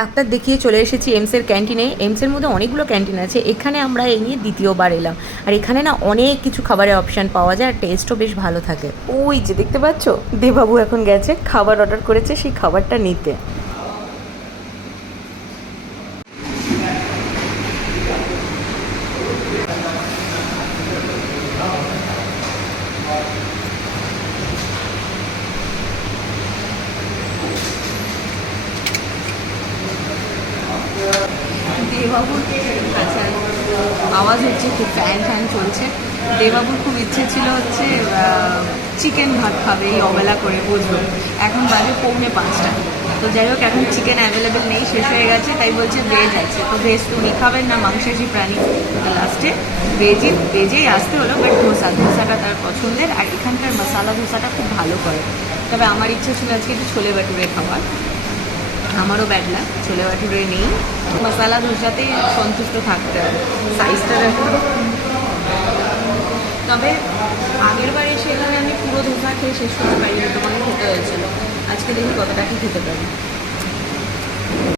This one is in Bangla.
ডাক্তার দেখিয়ে চলে এসেছি এমসের ক্যান্টিনে। এমসের মধ্যে অনেকগুলো ক্যান্টিন আছে, এখানে আমরা এই নিয়ে দ্বিতীয়বার এলাম। আর এখানে না অনেক কিছু খাবারের অপশান পাওয়া যায় আর টেস্টও বেশ ভালো থাকে। ওই যে দেখতে পাচ্ছ, দেবাবু এখন গেছে খাবার অর্ডার করেছে সেই খাবারটা নিতে। দেবাবুর আচ্ছা আওয়াজ হচ্ছে, খুব ফ্যান ফ্যান চলছে। দেবাবুর খুব ইচ্ছে ছিল হচ্ছে চিকেন ভাত খাবে এই অবেলা করে, বুঝলো। এখন বাজে 4:45। তো যাই হোক, এখন চিকেন অ্যাভেলেবেল নেই, শেষ হয়ে গেছে, তাই বলছে ভেজ আছে। তো ভেজ তো উনি খাবেন না, মাংসাশী প্রাণী। তো লাস্টে ভেজেই আসতে হলো, বাট ধোসাটা তার পছন্দের। আর এখানকার মশালা ধোসাটা খুব ভালো করে। তবে আমার ইচ্ছে ছিল আজকে একটু ছোলে বাটুরে খাওয়ার। আমারও ব্যাড লাগ, ছোলে বাটুরে নেই, মশালা ধোসাতে সন্তুষ্ট থাকতে হবে। সাইজটা দেখো। তবে আগের বার এসে এখানে আমি পুরো ধোসা খেয়ে শেষ করতে পারিনি, তোমাকে খেতে হয়েছিল। আজকে দেখি কতটা কি খেতে পারি।